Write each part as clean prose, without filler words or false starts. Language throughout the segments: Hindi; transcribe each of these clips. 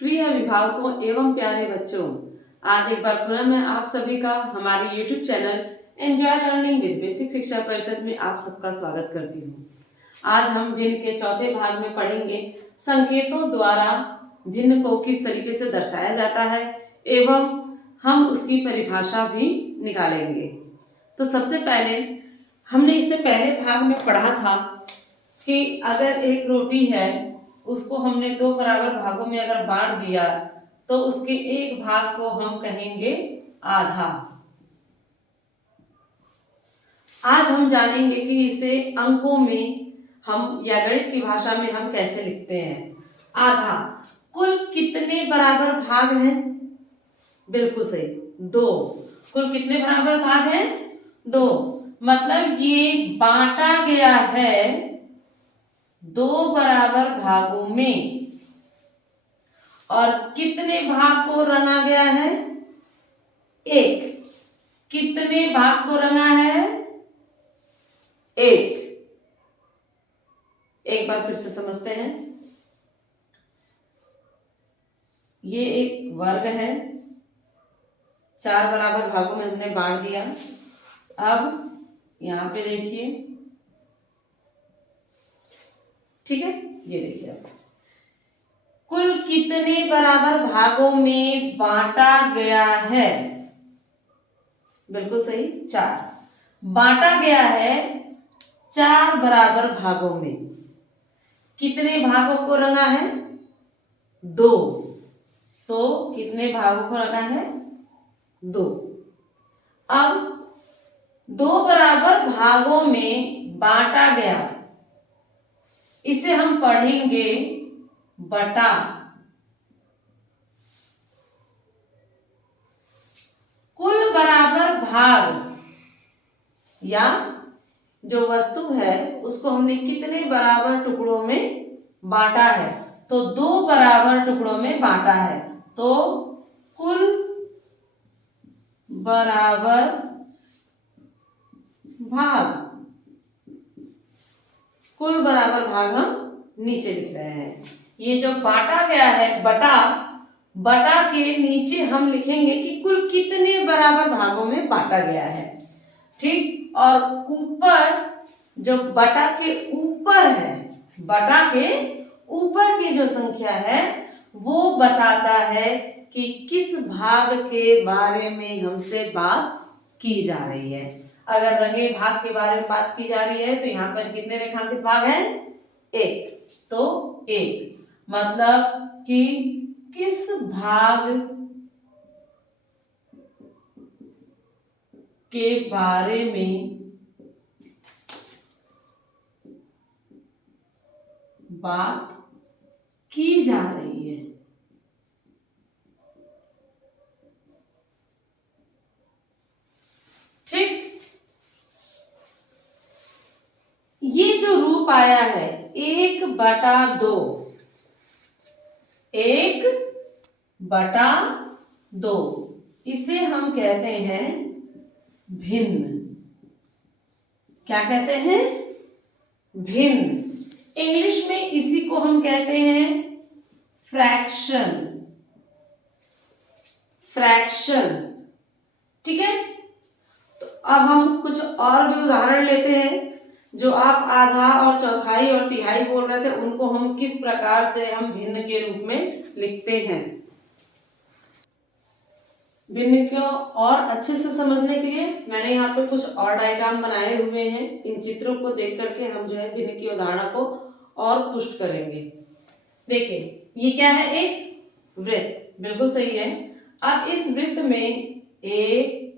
प्रिय अभिभावकों एवं प्यारे बच्चों, आज एक बार पुनः मैं आप सभी का हमारे YouTube channel enjoy learning with basic शिक्षा परिषद में आप सबका स्वागत करती हूँ। आज हम भिन्न के चौथे भाग में पढ़ेंगे संकेतों द्वारा भिन्न को किस तरीके से दर्शाया जाता है एवं हम उसकी परिभाषा भी निकालेंगे। तो सबसे पहले हमने इससे पहले भाग में पढ़ा था कि अगर एक रोटी है उसको हमने दो बराबर भागों में अगर बांट दिया तो उसके एक भाग को हम कहेंगे आधा। आज हम जानेंगे कि इसे अंकों में हम या गणित की भाषा में हम कैसे लिखते हैं। आधा कुल कितने बराबर भाग हैं? बिल्कुल सही, दो। कुल कितने बराबर भाग हैं? दो। मतलब ये बांटा गया है दो बराबर भागों में। और कितने भाग को रंगा गया है? एक। कितने भाग को रंगा है? एक। एक बार फिर से समझते हैं। ये एक वर्ग है, चार बराबर भागों में हमने बांट दिया। अब यहां पे देखिए, ठीक है, ये देखिए अब कुल कितने बराबर भागों में बांटा गया है? बिल्कुल सही, चार। बांटा गया है चार बराबर भागों में। कितने भागों को रंगा है? दो। तो कितने भागों को रंगा है? दो। अब दो बराबर भागों में बांटा गया, इसे हम पढ़ेंगे बटा। कुल बराबर भाग या जो वस्तु है उसको हमने कितने बराबर टुकड़ों में बांटा है? तो दो बराबर टुकड़ों में बांटा है। तो कुल बराबर भाग, कुल बराबर भाग हम नीचे लिख रहे हैं। ये जो बांटा गया है बटा, बटा के नीचे हम लिखेंगे कि कुल कितने बराबर भागों में बांटा गया है। ठीक, और ऊपर जो बटा के ऊपर है, बटा के ऊपर की जो संख्या है वो बताता है कि किस भाग के बारे में हमसे बात की जा रही है। अगर रंगे भाग के बारे में बात की जा रही है तो यहाँ पर कितने रेखांकित भाग हैं? एक। तो एक मतलब कि किस भाग के बारे में बात की जा रही है। ठीक, ये जो रूप आया है एक बटा दो, एक बटा दो, इसे हम कहते हैं भिन्न। क्या कहते हैं? भिन्न। इंग्लिश में इसी को हम कहते हैं फ्रैक्शन। फ्रैक्शन, ठीक है। तो अब हम कुछ और भी उदाहरण लेते हैं। जो आप आधा और चौथाई और तिहाई बोल रहे थे उनको हम किस प्रकार से हम भिन्न के रूप में लिखते हैं। भिन्न को और अच्छे से समझने के लिए मैंने यहाँ पे कुछ और डायग्राम बनाए हुए हैं। इन चित्रों को देख करके हम जो है भिन्न की अवधारणा को और पुष्ट करेंगे। देखिए, ये क्या है? एक वृत्त, बिल्कुल सही है। अब इस वृत्त में एक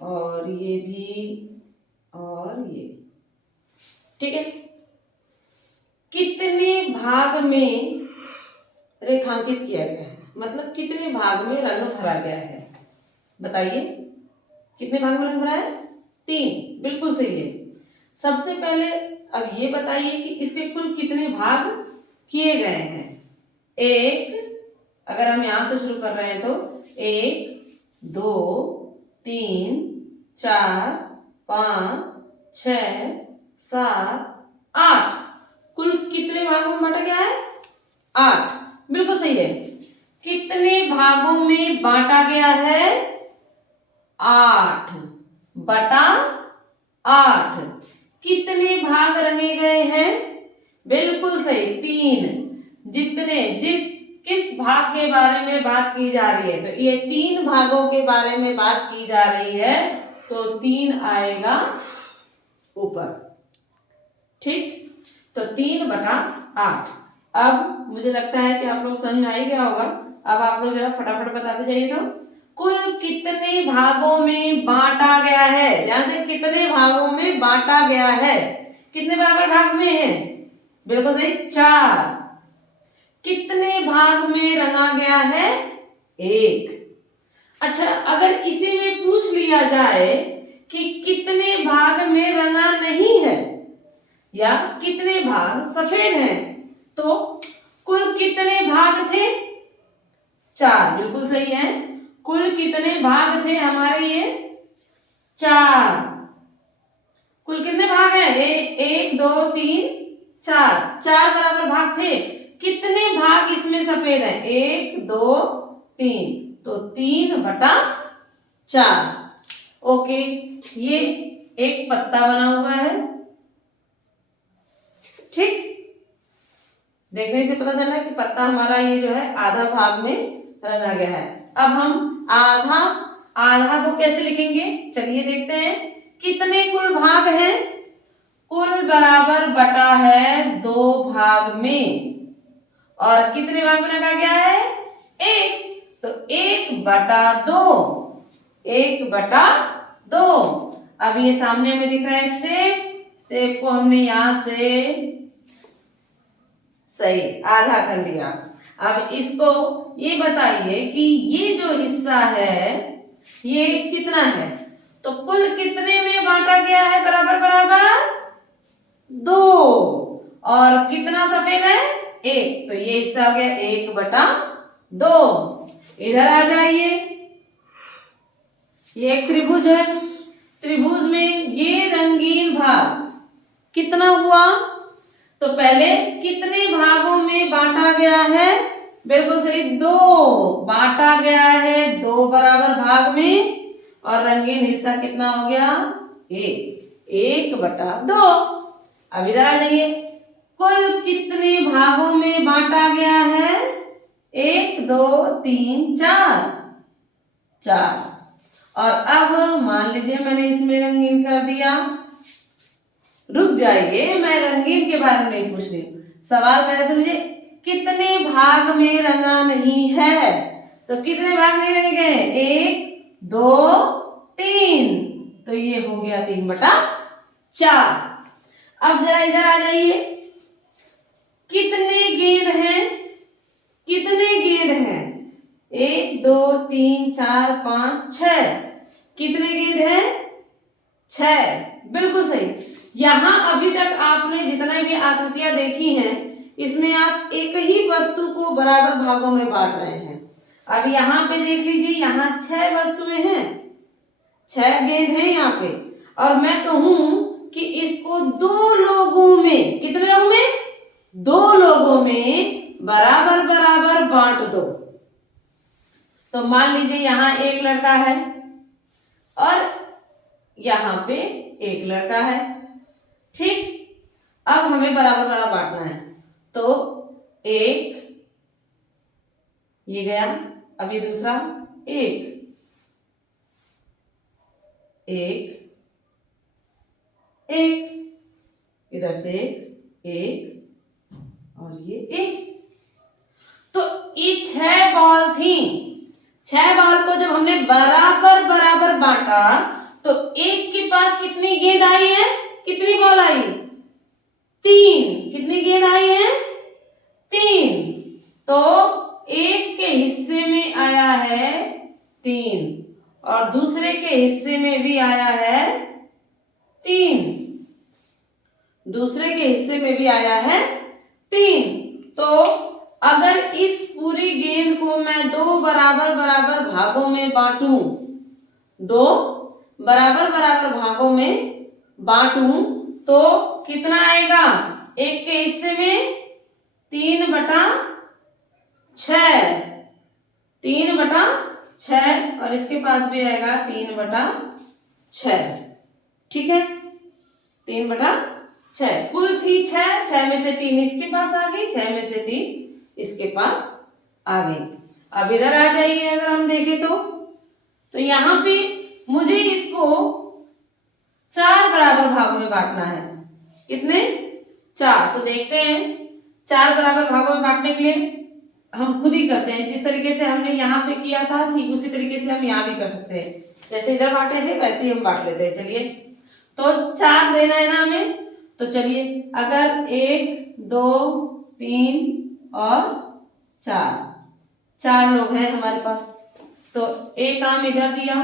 और ये भी और ये, ठीक है, कितने भाग में रेखांकित किया गया है? मतलब कितने भाग में रंग भरा गया है? बताइए, कितने भाग में रंग भरा है? तीन, बिल्कुल सही है। सबसे पहले अब ये बताइए कि इसके कुल कितने भाग किए गए हैं? एक, अगर हम यहां से शुरू कर रहे हैं तो एक, दो, तीन, चार, पांच, छह, सात, आठ। कुल कितने भागों में बांटा गया है? आठ। बिल्कुल सही है। कितने भागों में बांटा गया है? 8 बटा 8। कितने भाग रंगे गए हैं? बिल्कुल सही, 3। किस भाग के बारे में बात की जा रही है? तो ये 3 भागों के बारे में बात की जा रही है, तो 3 आएगा ऊपर। ठीक, तो 3 बटा 8। अब मुझे लगता है कि आप लोग समझ में आ ही गया होगा। अब आप लोग जरा फटाफट बताते जाइए। तो कुल कितने भागों में बांटा गया है? यहां से कितने भागों में बांटा गया है? कितने बराबर भाग में है? बिल्कुल सही, 4। कितने भाग में रंगा गया है? 1। अच्छा, अगर इसी में पूछ लिया जाए कि कितने भाग में रंगा नहीं है या कितने भाग सफेद हैं, तो कुल कितने भाग थे? 4। बिल्कुल सही है। कुल कितने भाग थे हमारे? ये 4। कुल कितने भाग हैं? 1 2 3 4। 4 बराबर भाग थे। कितने भाग इसमें सफेद हैं? 1 2 3, तो 3 बटा 4। ओके, ये एक पत्ता बना हुआ है। ठीक, देखने से पता चल रहा है कि पत्ता हमारा ये जो है आधा भाग में रंगा गया है। अब हम आधा आधा को कैसे लिखेंगे? चलिए देखते हैं। कितने कुल भाग हैं? कुल बराबर बटा है 2 भाग में, और कितने भाग में रखा गया है? 1, तो 1 बटा 2। 1 बटा 2। अब ये सामने हमें दिख रहा है शेप को हमने यहां से सही आधा कर लिया। अब इसको ये बताइए कि ये जो हिस्सा है ये कितना है? तो कुल कितने में बांटा गया है? बराबर बराबर 2, और कितना सफेद है? 1, तो ये हिस्सा हो गया 1 बटा 2। इधर आ जाइए, ये एक त्रिभुज है। त्रिभुज में ये रंगीन भाग कितना हुआ? तो पहले कितने भागों में बांटा गया है? बिल्कुल सही, 2 बांटा गया है 2 बराबर भाग में, और रंगीन हिस्सा कितना हो गया? 1 बटा 2। अब इधर आ जाइए, कुल कितने भागों में बांटा गया है? 1 2 3 4। 4। और अब मान लीजिए मैंने इसमें रंगीन कर दिया। रुक जाइए, मैं रंगीन के बारे में नहीं पूछ रही हूं, सवाल पहले समझिए। कितने भाग में रंगा नहीं है? तो कितने भाग नहीं रंगे गए? 1 2 3, तो ये हो गया 3 बटा 4। अब जरा इधर आ जाइए, कितने गेंद हैं? कितने गेंद हैं? 1 2 3 4 5 6। कितने गेंद हैं? 6। बिल्कुल सही। यहां अभी तक आपने जितना भी आकृतियां देखी हैं, इसमें आप एक ही वस्तु को बराबर भागों में बांट रहे हैं। अब यहाँ पे देख लीजिए, यहाँ 6 वस्तुएं हैं, 6 गेंद हैं यहाँ पे, और मैं कहूं कि इसको 2 लोगों में, कितने लोगों में? 2 लोगों में बराबर बराबर बांट दो। तो मान लीजिए यहाँ एक लड़का है और यहाँ पे एक लड़का है। ठीक, अब हमें बराबर बराबर बांटना है, तो 1 ये गया, अब ये दूसरा 1 1 1, इधर से 1 और ये 1। तो ये 6 बॉल थी। 6 बॉल को जब हमने बराबर बराबर बांटा, तो एक के पास कितनी गेंद आई है? कितनी बॉल आई? 3। कितनी गेंद आई है? 3। तो एक के हिस्से में आया है 3, और दूसरे के हिस्से में भी आया है 3। दूसरे के हिस्से में भी आया है 3। तो अगर इस पूरी गेंद को मैं 2 बराबर बराबर भागों में बांटूं, 2 बराबर बराबर भागों में बांटूं, तो कितना आएगा? एक के हिस्से में 3 बटा 6, 3/6 और इसके पास भी आएगा 3/6। ठीक है, 3/6 कुल थी 6, 6 में से 3 इसके पास आ गई, 6 में से 3 इसके पास आ गई। अब इधर आ जाइए, अगर हम देखें तो यहाँ पे मुझे इसको 4 बराबर भागों में बांटना है। कितने? 4। तो देखते हैं 4 बराबर भागों में बांटने के लिए हम खुद ही करते हैं। जिस तरीके से हमने यहाँ पे किया था ठीक उसी तरीके से हम यहाँ भी कर सकते हैं। जैसे इधर बांटे थे वैसे ही हम बांट लेते हैं। चलिए, तो 4 देना है ना हमें, तो चलिए अगर 1, 2, 3 और 4 लोग हैं हमारे पास, तो एक काम इधर दिया,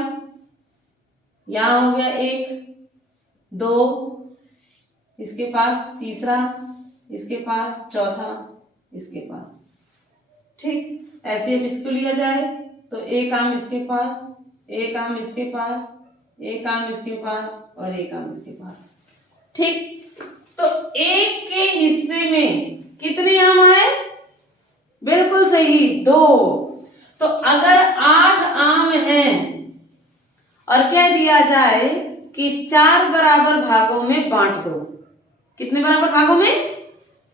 यहाँ हो गया 1, 2 इसके पास, तीसरा इसके पास, चौथा इसके पास। ठीक, ऐसे अब इसको लिया जाए तो एक आम इसके पास, एक आम इसके पास, एक आम इसके पास और एक आम इसके पास। ठीक, तो एक के हिस्से में कितने आम आए? बिल्कुल सही, 2। तो अगर 8 आम हैं और कह दिया जाए कि 4 बराबर भागों में बांट दो, कितने बराबर भागों में?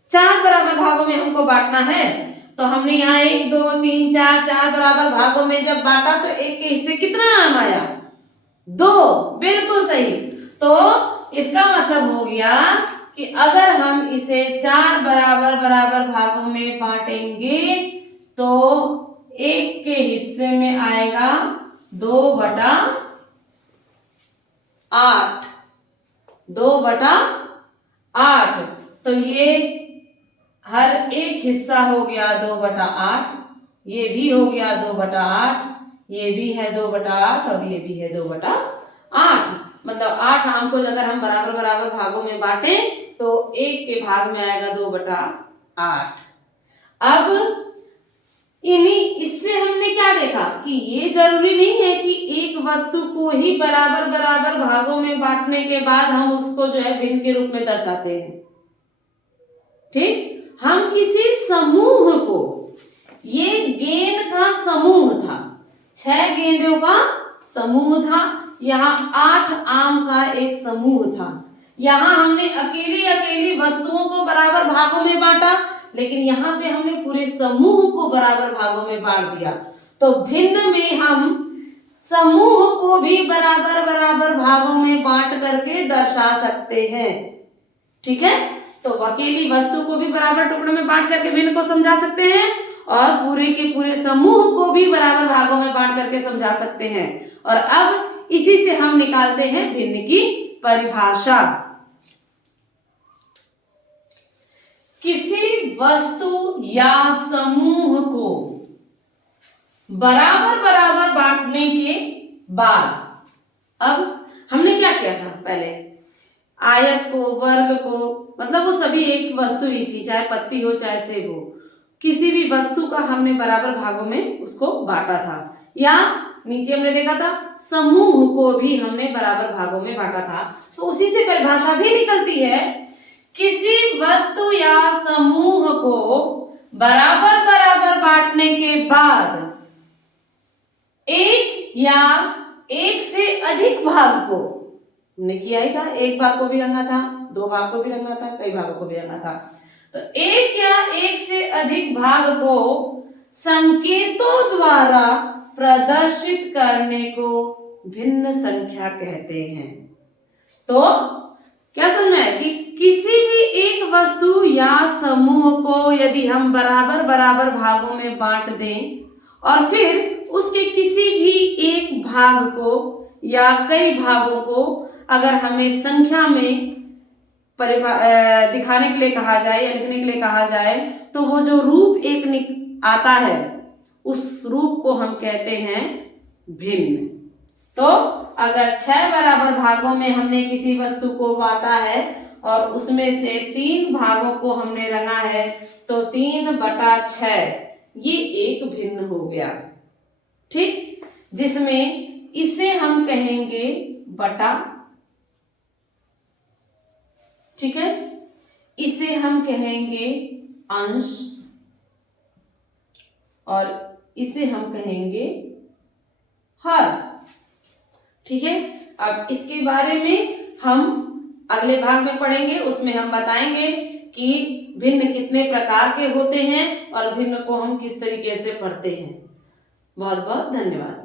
4 बराबर भागों में हमको बांटना है। तो हमने यहाँ 1, 2, 3, 4 बराबर भागों में जब बांटा तो एक के हिस्से कितना आम आया? 2। बिल्कुल सही। तो इसका मतलब हो गया कि अगर हम इसे 4 बराबर भागों में बांटेंगे तो एक के हिस्से में आएगा 2/8। 2/8। तो ये हर एक हिस्सा हो गया 2/8, ये भी हो गया 2/8, ये भी है 2/8 और ये भी है 2/8। मतलब 8 आम को अगर हम बराबर भागों में बांटे तो एक के भाग में आएगा 2/8। अब इससे हमने क्या देखा कि ये जरूरी नहीं है कि एक वस्तु को ही बराबर भागों में बांटने के बाद हम उसको जो है भिन्न के रूप में दर्शाते हैं। ठीक, हम किसी समूह को, ये गेंद का समूह था, 6 गेंदों का समूह था, यहाँ 8 आम का एक समूह था। यहाँ हमने अकेली वस्तुओं को बराबर भागों में बांटा, लेकिन यहाँ पे हमने पूरे समूह को बराबर भागों में बांट दिया। तो भिन्न में हम समूह को भी बराबर भागों में बांट करके दर्शा सकते हैं। ठीक है, तो अकेली वस्तु को भी बराबर टुकड़ों में बांट करके भिन्न को समझा सकते हैं और पूरे के पूरे समूह को भी बराबर भागों में बांट करके समझा सकते हैं। और अब इसी से हम निकालते हैं भिन्न की परिभाषा। किसी वस्तु या समूह को बराबर बांटने के बाद, अब हमने क्या किया था? पहले आयत को, वर्ग को, मतलब वो सभी एक वस्तु ही थी, चाहे पत्ती हो चाहे सेब हो, किसी भी वस्तु का हमने बराबर भागों में उसको बांटा था। या नीचे हमने देखा था समूह को भी हमने बराबर भागों में बांटा था। तो उसी से परिभाषा भी निकलती है, किसी वस्तु या समूह को बराबर बांटने के बाद एक या एक से अधिक भाग को, हमने किया ही था, एक भाग को भी रंगा था, 2 भाग को भी रंगा था, कई भागों को भी रंगा था। तो एक या एक से अधिक भाग को संकेतों द्वारा प्रदर्शित करने को भिन्न संख्या कहते हैं। तो क्या समझना है कि किसी भी एक वस्तु या समूह को यदि हम बराबर भागों में बांट दें और फिर उसके किसी भी एक भाग को या कई भागों को अगर हमें संख्या में दिखाने के लिए कहा जाए या लिखने के लिए कहा जाए, तो वो जो रूप एक आता है उस रूप को हम कहते हैं भिन्न। तो अगर 6 बराबर भागों में हमने किसी वस्तु को बांटा है और उसमें से 3 भागों को हमने रंगा है, तो 3/6 ये एक भिन्न हो गया। ठीक, जिसमें इसे हम कहेंगे बटा, ठीक है, इसे हम कहेंगे अंश और इसे हम कहेंगे हर। ठीक है, अब इसके बारे में हम अगले भाग में पढ़ेंगे। उसमें हम बताएंगे कि भिन्न कितने प्रकार के होते हैं और भिन्न को हम किस तरीके से पढ़ते हैं। बहुत बहुत धन्यवाद।